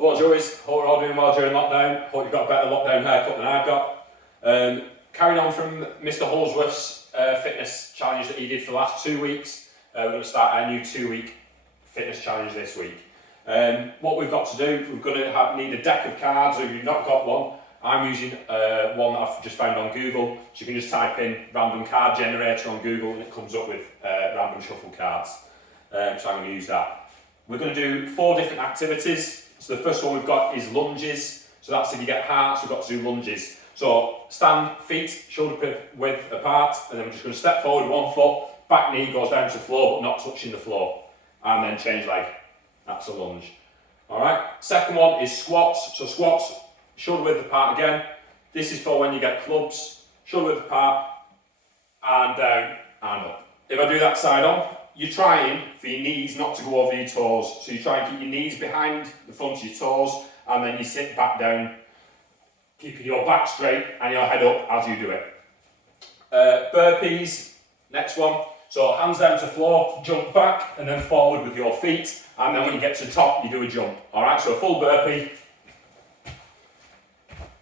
Hello Joeys, hope you're all doing well during lockdown. Hope you've got a better lockdown haircut than I've got. Carrying on from Mr Holsworth's fitness challenge that he did for the last 2 weeks, we're going to start our new 2-week fitness challenge this week. What we've got to do, we're going to need a deck of cards. So if you've not got one, I'm using one that I've just found on Google. So you can just type in random card generator on Google and it comes up with random shuffle cards. So I'm going to use that. We're going to do 4 different activities. So the first one we've got is lunges. So that's if you get hearts, we've got to do lunges. So stand, feet shoulder width apart, and then we're just going to step forward 1 foot, back knee goes down to the floor but not touching the floor. And then change leg. That's a lunge. Alright, second one is squats. So squats, shoulder width apart again. This is for when you get clubs, shoulder width apart, and down and up. If I do that side on, you're trying for your knees not to go over your toes. So you try and keep your knees behind the front of your toes, and then you sit back down, keeping your back straight and your head up as you do it. Burpees, next one. So hands down to floor, jump back, and then forward with your feet. And then when you get to the top, you do a jump. Alright, so a full burpee.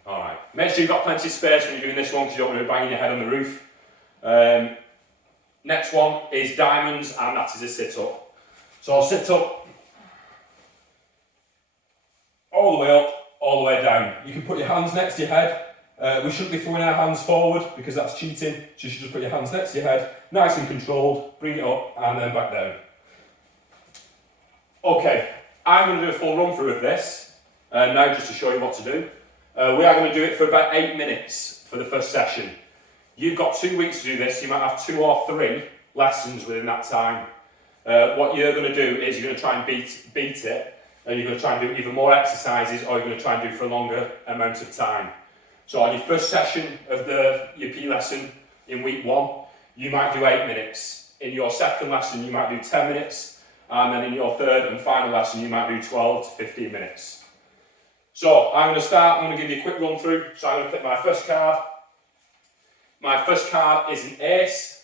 Alright, make sure you've got plenty of space when you're doing this one because you don't want to be banging your head on the roof. Next one is diamonds, and that is a sit-up. So I'll sit up all the way up, all the way down. You can put your hands next to your head. We shouldn't be throwing our hands forward because that's cheating. So you should just put your hands next to your head, nice and controlled, bring it up and then back down. Okay, I'm going to do a full run through of this now just to show you what to do. We are going to do it for about 8 minutes for the first session. You've got 2 weeks to do this, you might have 2 or 3 lessons within that time. What you're going to do is you're going to try and beat it, and you're going to try and do even more exercises, or you're going to try and do for a longer amount of time. So on your first session of your P lesson in week 1, you might do 8 minutes. In your second lesson, you might do 10 minutes, and then in your third and final lesson, you might do 12 to 15 minutes. So I'm going to start, I'm going to give you a quick run through. So I'm going to pick my first card. My first card is an ace,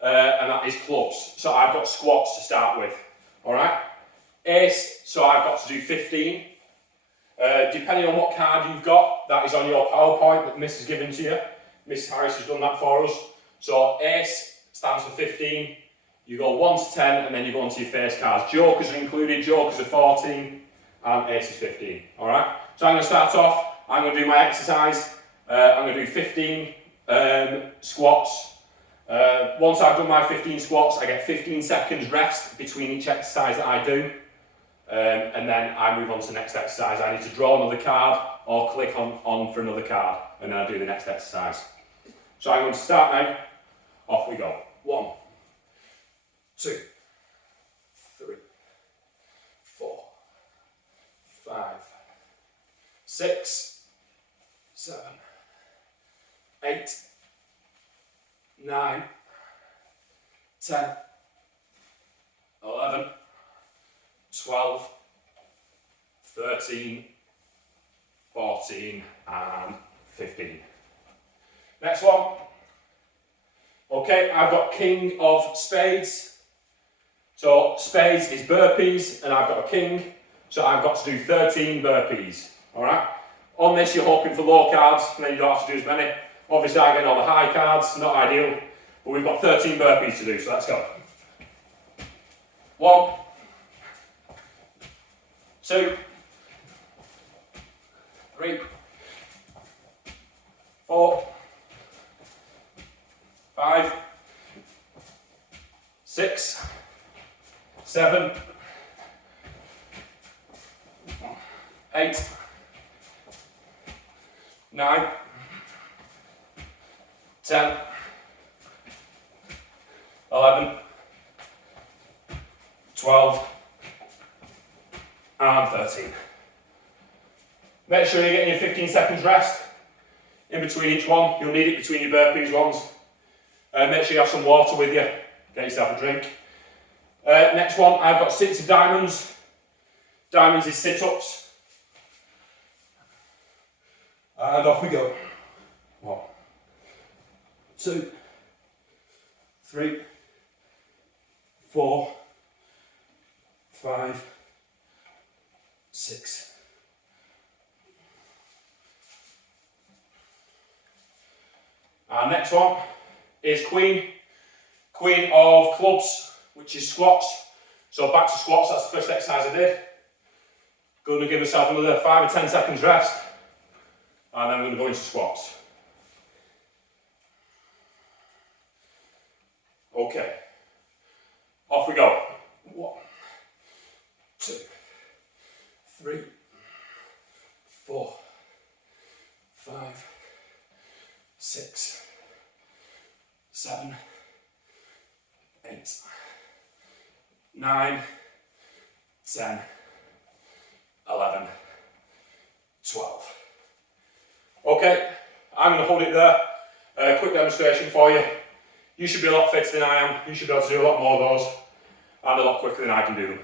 and that is clubs. So I've got squats to start with. Alright? Ace, so I've got to do 15. Depending on what card you've got, that is on your PowerPoint that Miss has given to you. Miss Harris has done that for us. So ace stands for 15. You go 1 to 10 and then you go on to your face cards. Jokers are included, jokers are 14 and ace is 15. Alright? So I'm going to start off, I'm going to do my exercise. I'm going to do 15 squats. Once I've done my 15 squats, I get 15 seconds rest between each exercise that I do. And then I move on to the next exercise. I need to draw another card or click on for another card, and then I do the next exercise. So I'm going to start now. Off we go. 1, 2, 3, 4, 5, 6, 7, 8, 9, 10, 11, 12, 13, 14 and 15. Next one. Okay, I've got king of spades. So spades is burpees and I've got a king. So I've got to do 13 burpees. Alright? On this you're hoping for low cards and then you don't have to do as many. Obviously I get all the high cards, not ideal. But we've got 13 burpees to do, so let's go. 1, 2, 3, 4, 5, 6, 7, 8, 9, 10, 11, 12, and 13. Make sure you're getting your 15 seconds rest in between each one. You'll need it between your burpees ones. Make sure you have some water with you. Get yourself a drink. Next one, I've got 6 of diamonds. Diamonds is sit-ups. And off we go. 1, 2, 3, 4, 5, 6, next one is Queen of clubs, which is squats. So back to squats, that's the first exercise I did. Going to give myself another 5 or 10 seconds rest, and then I'm going to go into squats. Okay, off we go. 1, 2, 3, 4, 5, 6, 7, 8, 9, 10, 11, 12. Okay, I'm going to hold it there. Quick demonstration for you. You should be a lot fitter than I am. You should be able to do a lot more of those and a lot quicker than I can do them.